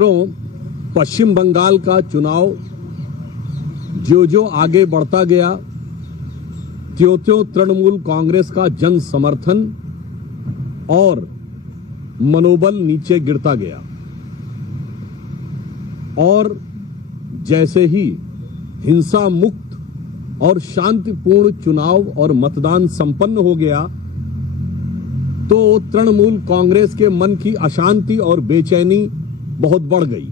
मित्रों, पश्चिम बंगाल का चुनाव जो जो आगे बढ़ता गया, त्यों-त्यों तृणमूल कांग्रेस का जन समर्थन और मनोबल नीचे गिरता गया और जैसे ही हिंसा मुक्त और शांतिपूर्ण चुनाव और मतदान संपन्न हो गया तो तृणमूल कांग्रेस के मन की अशांति और बेचैनी बहुत बढ़ गई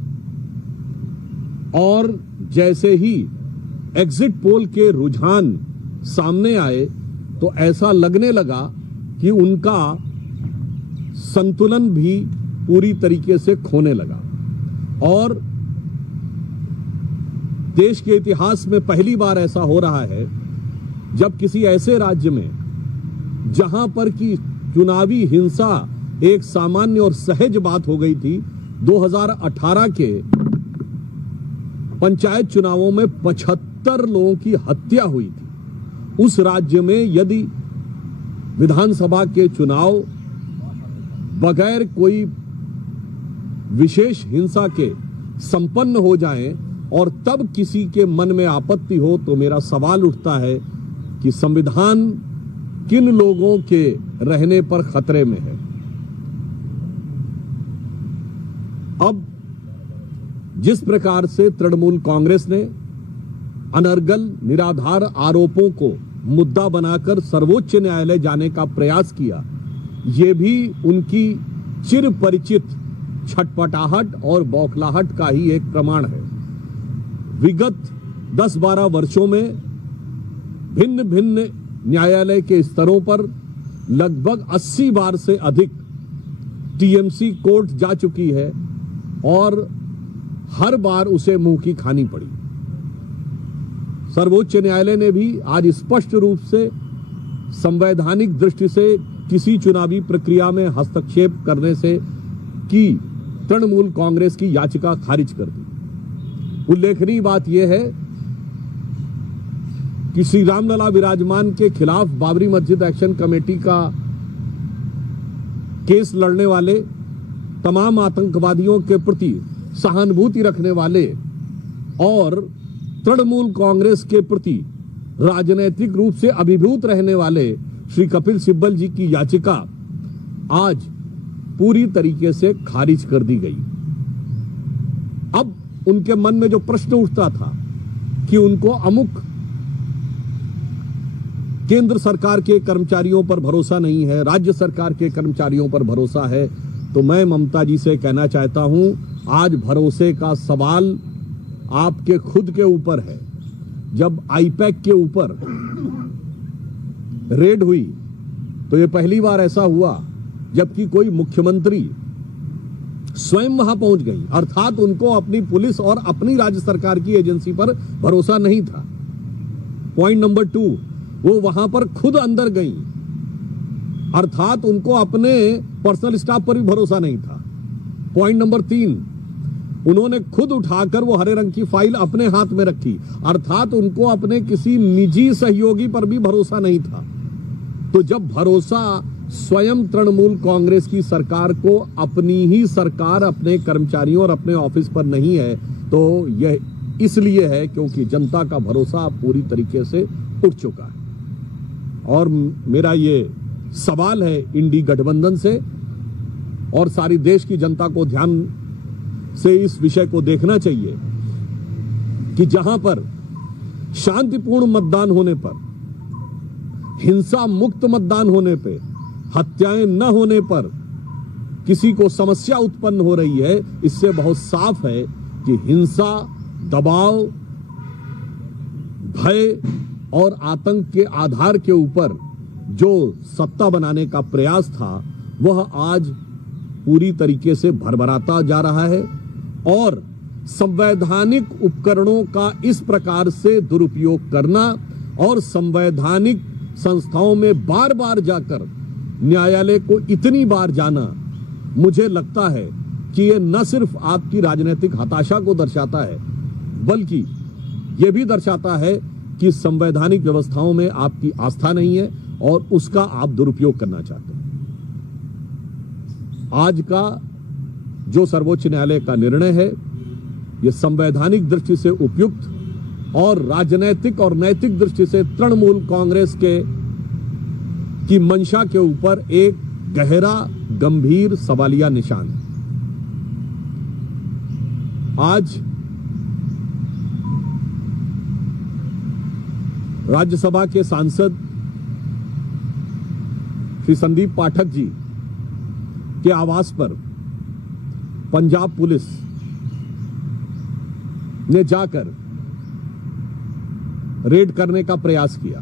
और जैसे ही एग्जिट पोल के रुझान सामने आए तो ऐसा लगने लगा कि उनका संतुलन भी पूरी तरीके से खोने लगा और देश के इतिहास में पहली बार ऐसा हो रहा है जब किसी ऐसे राज्य में जहां पर की चुनावी हिंसा एक सामान्य और सहज बात हो गई थी, 2018 के पंचायत चुनावों में 75 लोगों की हत्या हुई थी। उस राज्य में यदि विधानसभा के चुनाव बगैर कोई विशेष हिंसा के संपन्न हो जाएं और तब किसी के मन में आपत्ति हो तो मेरा सवाल उठता है कि संविधान किन लोगों के रहने पर खतरे में है। अब जिस प्रकार से तृणमूल कांग्रेस ने अनर्गल निराधार आरोपों को मुद्दा बनाकर सर्वोच्च न्यायालय जाने का प्रयास किया, ये भी उनकी चिर परिचित छटपटाहट और बौखलाहट का ही एक प्रमाण है। विगत 10-12 वर्षों में भिन्न भिन्न न्यायालय के स्तरों पर लगभग 80 बार से अधिक टीएमसी कोर्ट जा चुकी है और हर बार उसे मुंह की खानी पड़ी। सर्वोच्च न्यायालय ने भी आज स्पष्ट रूप से संवैधानिक दृष्टि से किसी चुनावी प्रक्रिया में हस्तक्षेप करने से की तृणमूल कांग्रेस की याचिका खारिज कर दी। उल्लेखनीय बात यह है कि श्री रामलला विराजमान के खिलाफ बाबरी मस्जिद एक्शन कमेटी का केस लड़ने वाले तमाम आतंकवादियों के प्रति सहानुभूति रखने वाले और तृणमूल कांग्रेस के प्रति राजनीतिक रूप से अभिभूत रहने वाले श्री कपिल सिब्बल जी की याचिका आज पूरी तरीके से खारिज कर दी गई। अब उनके मन में जो प्रश्न उठता था कि उनको अमुक केंद्र सरकार के कर्मचारियों पर भरोसा नहीं है, राज्य सरकार के कर्मचारियों पर भरोसा है, तो मैं ममता जी से कहना चाहता हूं, आज भरोसे का सवाल आपके खुद के ऊपर है। जब आईपैक के ऊपर रेड हुई तो यह पहली बार ऐसा हुआ जबकि कोई मुख्यमंत्री स्वयं वहां पहुंच गई, अर्थात उनको अपनी पुलिस और अपनी राज्य सरकार की एजेंसी पर भरोसा नहीं था। पॉइंट नंबर 2, वो वहां पर खुद अंदर गई, अर्थात उनको अपने पर्सनल स्टाफ पर भी भरोसा नहीं था। पॉइंट नंबर 3, उन्होंने खुद उठाकर वो हरे रंग की फाइल अपने हाथ में रखी, अर्थात उनको अपने किसी निजी सहयोगी पर भी भरोसा नहीं था। तो जब भरोसा स्वयं तृणमूल कांग्रेस की सरकार को अपनी ही सरकार, अपने कर्मचारियों और अपने ऑफिस पर नहीं है, तो यह इसलिए है क्योंकि जनता का भरोसा पूरी तरीके से उठ चुका है। और मेरा ये सवाल है इंडी गठबंधन से और सारी देश की जनता को ध्यान से इस विषय को देखना चाहिए कि जहां पर शांतिपूर्ण मतदान होने पर, हिंसा मुक्त मतदान होने पे, हत्याएं न होने पर किसी को समस्या उत्पन्न हो रही है, इससे बहुत साफ है कि हिंसा, दबाव, भय और आतंक के आधार के ऊपर जो सत्ता बनाने का प्रयास था वह आज पूरी तरीके से भरभराता जा रहा है और संवैधानिक उपकरणों का इस प्रकार से दुरुपयोग करना और संवैधानिक संस्थाओं में बार बार जाकर न्यायालय को इतनी बार जाना, मुझे लगता है कि यह न सिर्फ आपकी राजनीतिक हताशा को दर्शाता है बल्कि यह भी दर्शाता है कि संवैधानिक व्यवस्थाओं में आपकी आस्था नहीं है और उसका आप दुरुपयोग करना चाहते हैं। आज का जो सर्वोच्च न्यायालय का निर्णय है यह संवैधानिक दृष्टि से उपयुक्त और राजनैतिक और नैतिक दृष्टि से तृणमूल कांग्रेस की मंशा के ऊपर एक गहरा गंभीर सवालिया निशान है। आज राज्यसभा के सांसद श्री संदीप पाठक जी के आवास पर पंजाब पुलिस ने जाकर रेड करने का प्रयास किया।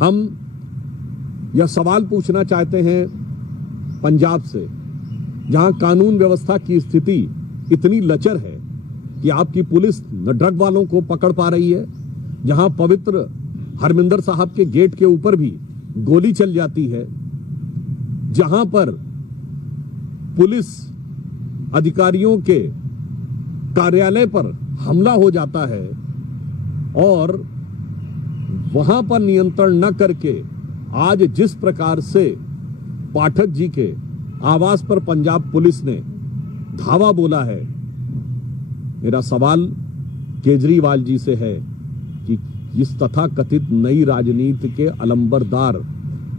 हम यह सवाल पूछना चाहते हैं पंजाब से, जहां कानून व्यवस्था की स्थिति इतनी लचर है कि आपकी पुलिस न ड्रग वालों को पकड़ पा रही है, जहां पवित्र हरमिंदर साहब के गेट के ऊपर भी गोली चल जाती है, जहां पर पुलिस अधिकारियों के कार्यालय पर हमला हो जाता है और वहां पर नियंत्रण न करके आज जिस प्रकार से पाठक जी के आवास पर पंजाब पुलिस ने धावा बोला है, मेरा सवाल केजरीवाल जी से है कि इस तथाकथित नई राजनीति के अलंबरदार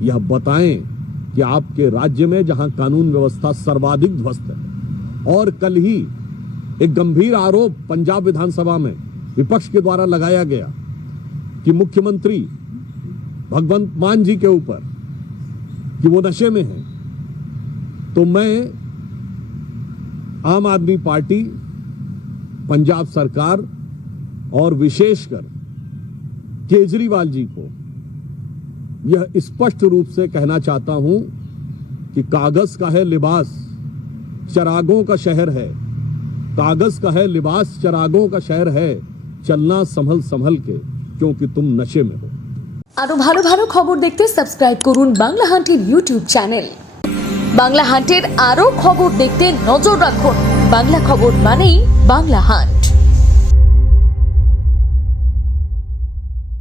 यह बताएं कि आपके राज्य में जहां कानून व्यवस्था सर्वाधिक ध्वस्त है और कल ही एक गंभीर आरोप पंजाब विधानसभा में विपक्ष के द्वारा लगाया गया कि मुख्यमंत्री भगवंत मान जी के ऊपर कि वो नशे में हैं, तो मैं आम आदमी पार्टी, पंजाब सरकार और विशेषकर केजरीवाल जी को यह स्पष्ट रूप से कहना चाहता हूं कि कागज का है लिबास, चरागों का शहर है। कागज का है लिबास, चरागों का शहर है, चलना संभल संभल के क्योंकि तुम नशे में हो। আরো ভালো ভালো খবর দেখতে সাবস্ক্রাইব করুন বাংলা হান্টের ইউটিউব চ্যানেল। বাংলা হান্টের আরো খবর দেখতে নজর রাখুন। বাংলা খবর মানেই বাংলা হান্ট।